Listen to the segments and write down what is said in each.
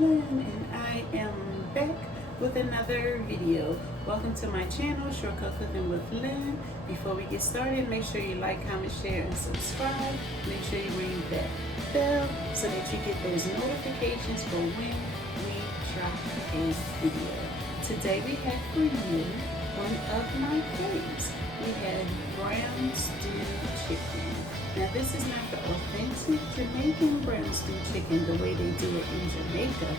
Lynn, and I am back with another video. Welcome to my channel, Shortcut Cooking with Lynn. Before we get started, make sure you like, comment, share, and subscribe. Make sure you ring that bell so that you get those notifications for when we drop a video. Today we have for you one of my faves. We have brown stewed chicken. Now this is not the authentic Jamaican brown stewed chicken the way they do it in Jamaica.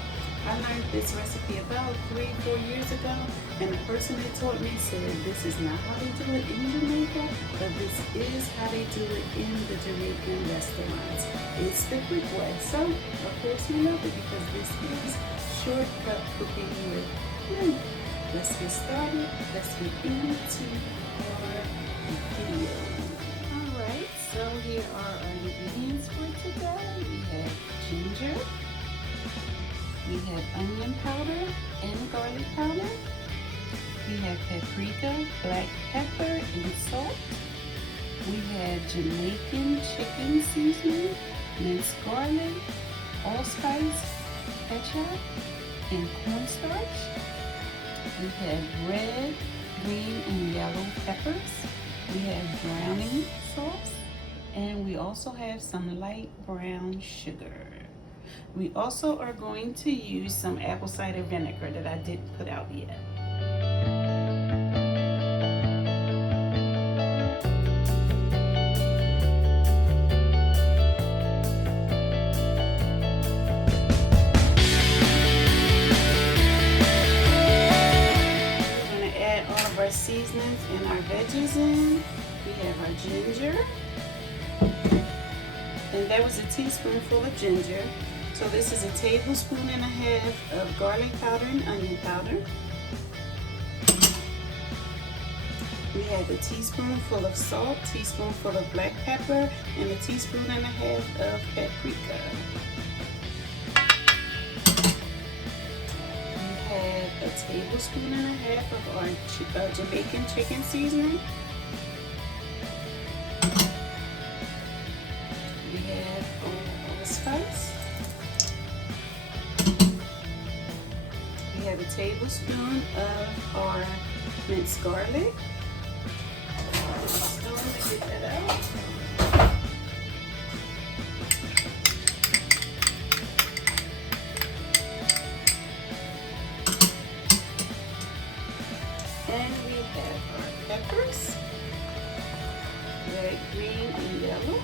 I learned this recipe about 3-4 years ago, and the person that taught me said this is not how they do it in Jamaica, but this is how they do it in the Jamaican restaurants. It's the quick way. So of course we love it because this is shortcut cooking with Lynn. Let's get started. Let's get into our video. Alright, so here are our ingredients for today. We have ginger, we have onion powder and garlic powder, we have paprika, black pepper, and salt. We have Jamaican chicken seasoning, minced garlic, allspice, ketchup, and cornstarch. We have red, green, and yellow peppers. We have browning sauce, and we also have some light brown sugar. We also are going to use some apple cider vinegar that I didn't put out yet. Seasonings and our veggies in. We have our ginger, and that was a teaspoonful of ginger. So this is a tablespoon and a half of garlic powder and onion powder. We have a teaspoonful of salt, teaspoonful of black pepper, and a teaspoon and a half of paprika. A tablespoon and a half of our Jamaican chicken seasoning. We have allspice. We have a tablespoon of our minced garlic. So let me get that out. And we have our peppers, red, green, and yellow.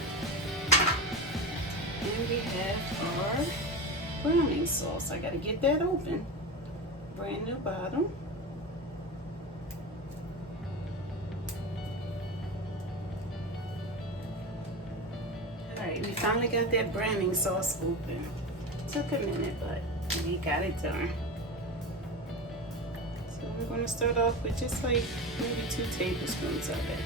And we have our browning sauce. I gotta get that open. Brand new bottle. Alright, we finally got that browning sauce open. Took a minute, but we got it done. We're going to start off with just like maybe 2 tablespoons of it.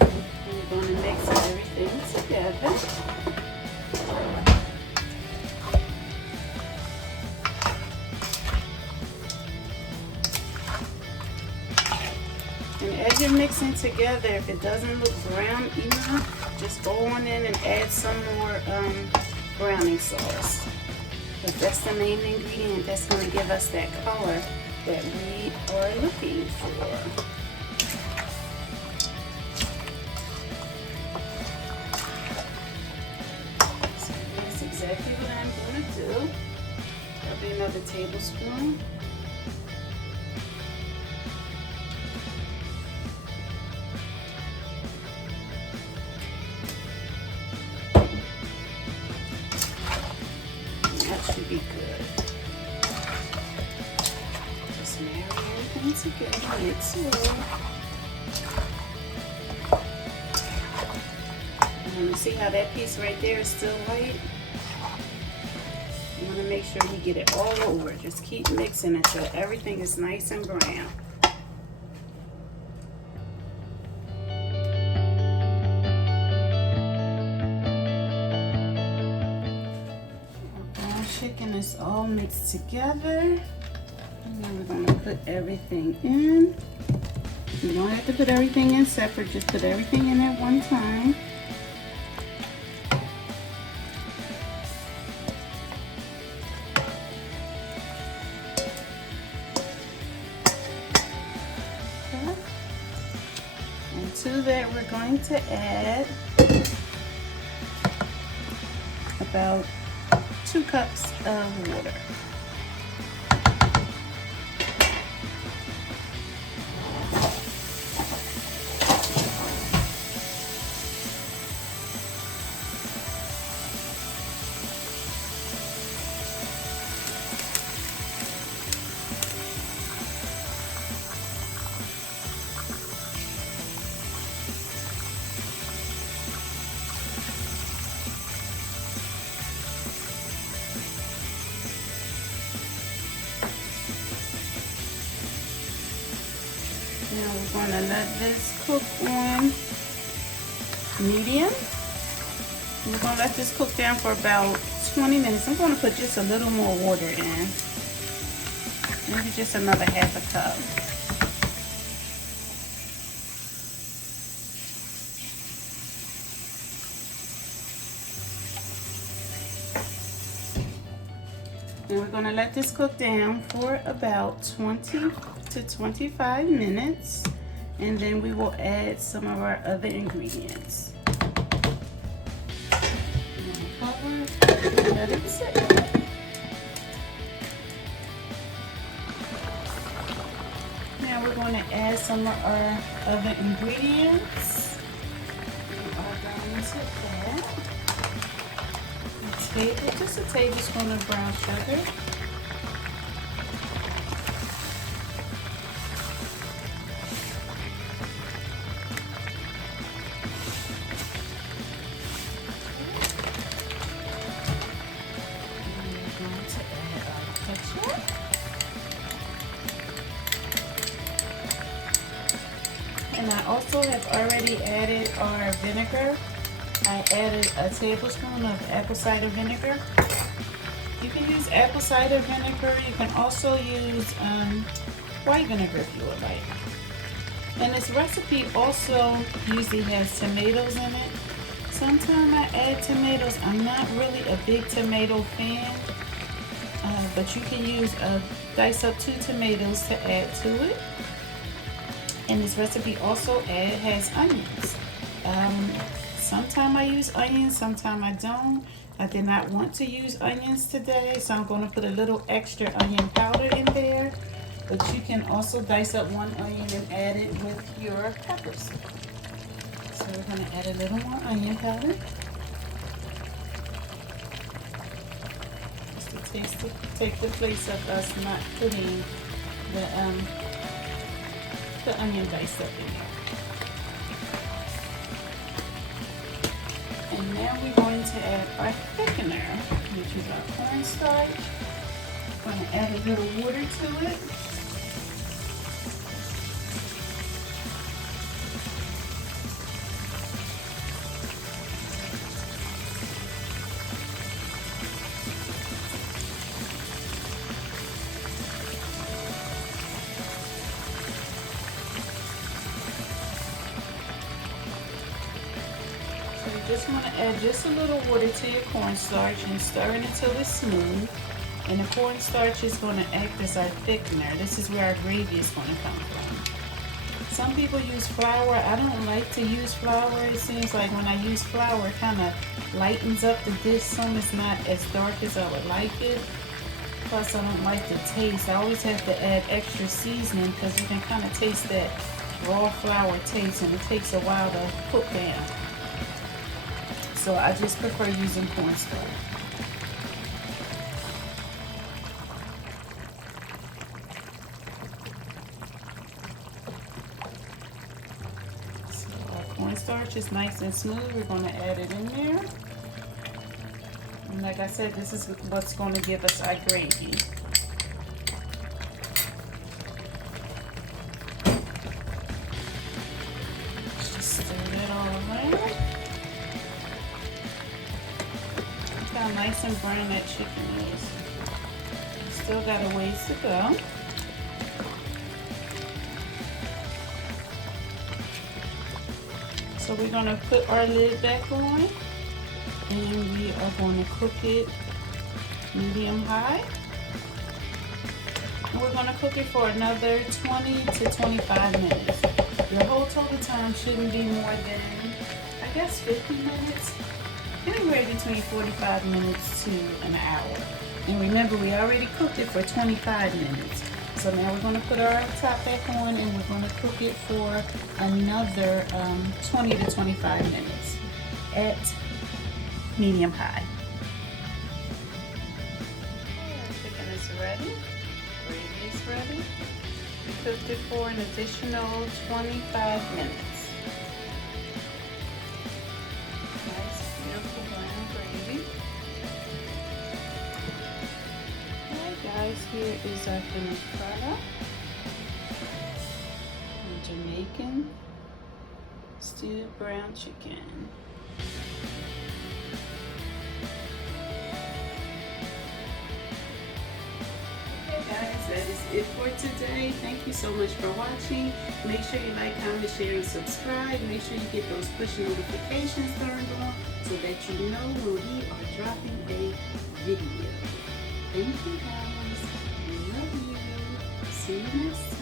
And we're going to mix everything together. And as you're mixing together, if it doesn't look brown enough, just go on in and add some more browning sauce. But that's the main ingredient that's going to give us that color that we are looking for. So that's exactly what I'm going to do. Probably another tablespoon. That should be good. Just marry everything together, mix well. And you see how that piece right there is still white? You want to make sure you get it all over. Just keep mixing until everything is nice and brown. Chicken is all mixed together. And now we're going to put everything in. You don't have to put everything in separate, just put everything in at one time. to that, we're going to add about 2 cups of water. Now we're going to let this cook on medium. We're going to let this cook down for about 20 minutes. I'm going to put just a little more water in. Maybe just another half a cup. And we're going to let this cook down for about 20 to 25 minutes, and then we will add some of our other ingredients. Cover, let it sit. Now we're going to add some of our other ingredients. We are going to add just a tablespoon of brown sugar. And I also have already added our vinegar. I added a tablespoon of apple cider vinegar. You can use apple cider vinegar. You can also use white vinegar if you would like. And this recipe also usually has tomatoes in it. Sometimes I add tomatoes. I'm not really a big tomato fan, but you can use dice up 2 tomatoes to add to it. And this recipe also has onions. Sometimes I use onions, sometimes I don't. I did not want to use onions today, so I'm going to put a little extra onion powder in there. But you can also dice up 1 onion and add it with your peppers. So we're going to add a little more onion powder. Just to take the place of us not putting the onion diced up in there. And now we're going to add our thickener, which is our cornstarch. We're going to add a little water to it. You just want to add just a little water to your cornstarch and stir it until it's smooth. And the cornstarch is going to act as our thickener. This is where our gravy is going to come from. Some people use flour. I don't like to use flour. It seems like when I use flour, it kind of lightens up the dish some. It's not as dark as I would like it. Plus, I don't like the taste. I always have to add extra seasoning because you can kind of taste that raw flour taste, and it takes a while to cook down. So I just prefer using cornstarch. So our cornstarch is nice and smooth. We're going to add it in there. And like I said, this is what's going to give us our gravy. Just stir it all around. How nice and brown that chicken is. Still got a ways to go. So we're going to put our lid back on, and we are going to cook it medium high. And we're going to cook it for another 20 to 25 minutes. Your whole total time shouldn't be more than, I guess, 50 minutes. Anywhere between 45 minutes to an hour. And remember, we already cooked it for 25 minutes. So now we're going to put our top back on and we're going to cook it for another 20 to 25 minutes at medium high. Our chicken is ready. Gravy is ready. We cooked it for an additional 25 minutes. Guys, here is our finished product. Jamaican stewed brown chicken. Okay guys, that is it for today. Thank you so much for watching. Make sure you like, comment, share, and subscribe. Make sure you get those push notifications turned on so that you know when we are dropping a video. Thank you guys. Love you. See you next time.